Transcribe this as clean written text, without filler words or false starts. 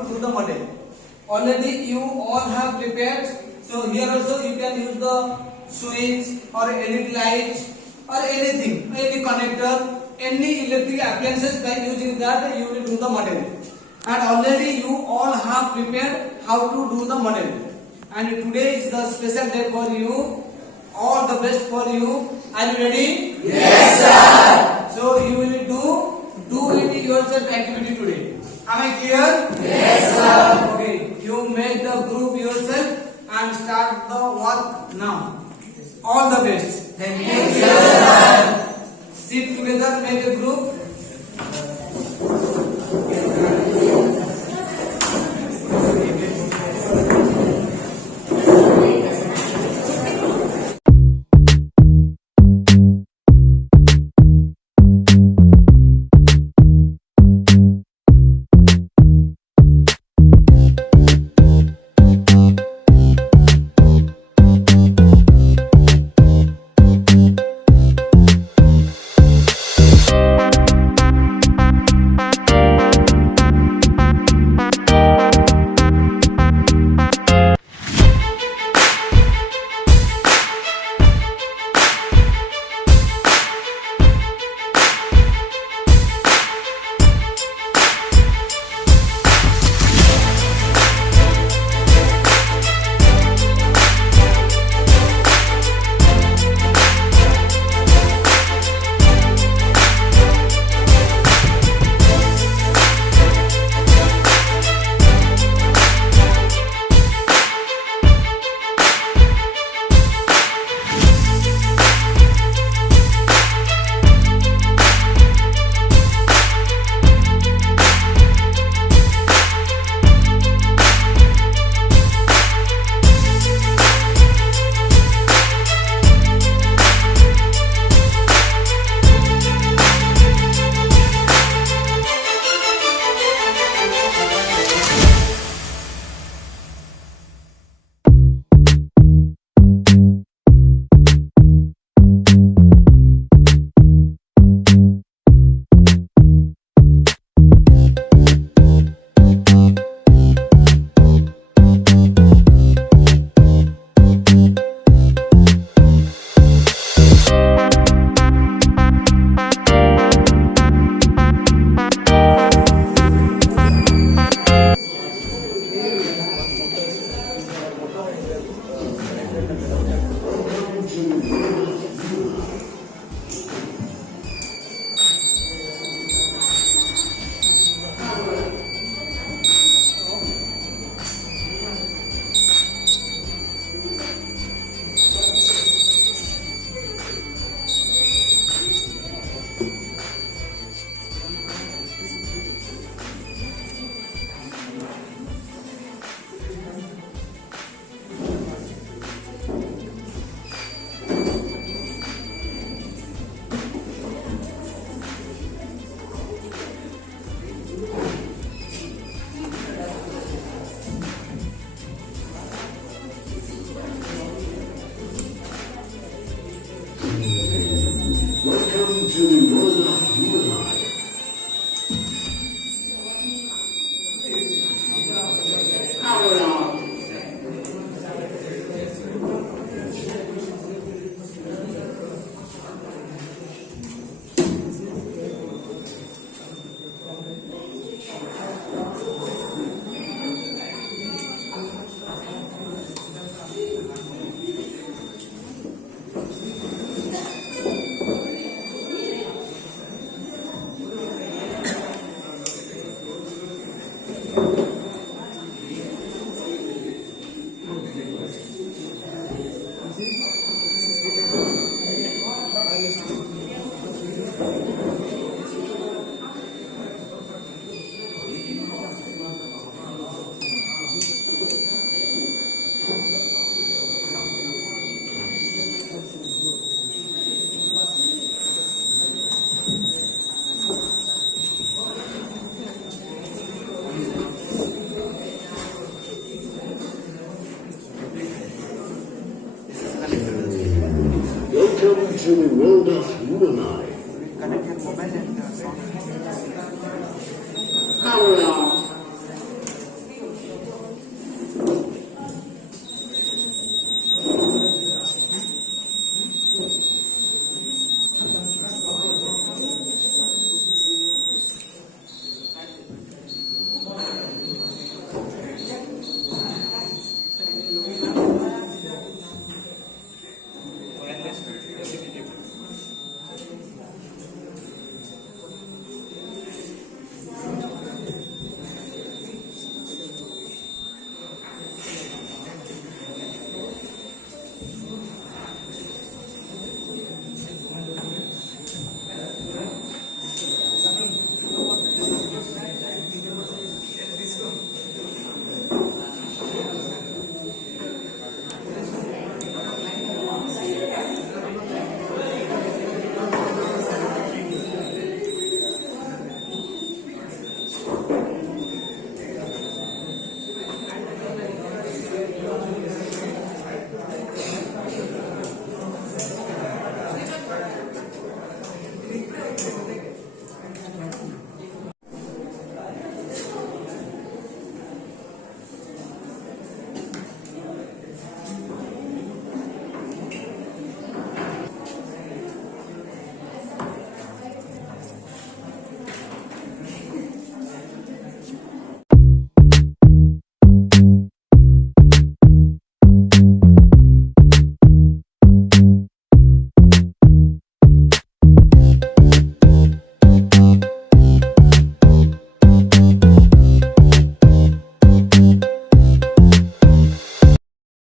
to do the model. Already you all have prepared. So here also you can use the switch or LED light or anything, any connector, any electric appliances by using that you will do the model. And already you all have prepared how to do the model. And today is the special day for you. All the best for you. Are you ready? Yes, sir. So you will do it yourself activity today. Am I clear? Yes, sir. Okay. You make the group yourself and start the work now. All the best. Thank you, sir. Sit together, make a group. Welcome to the world of you and I. Power on. Welcome to the world of you and I.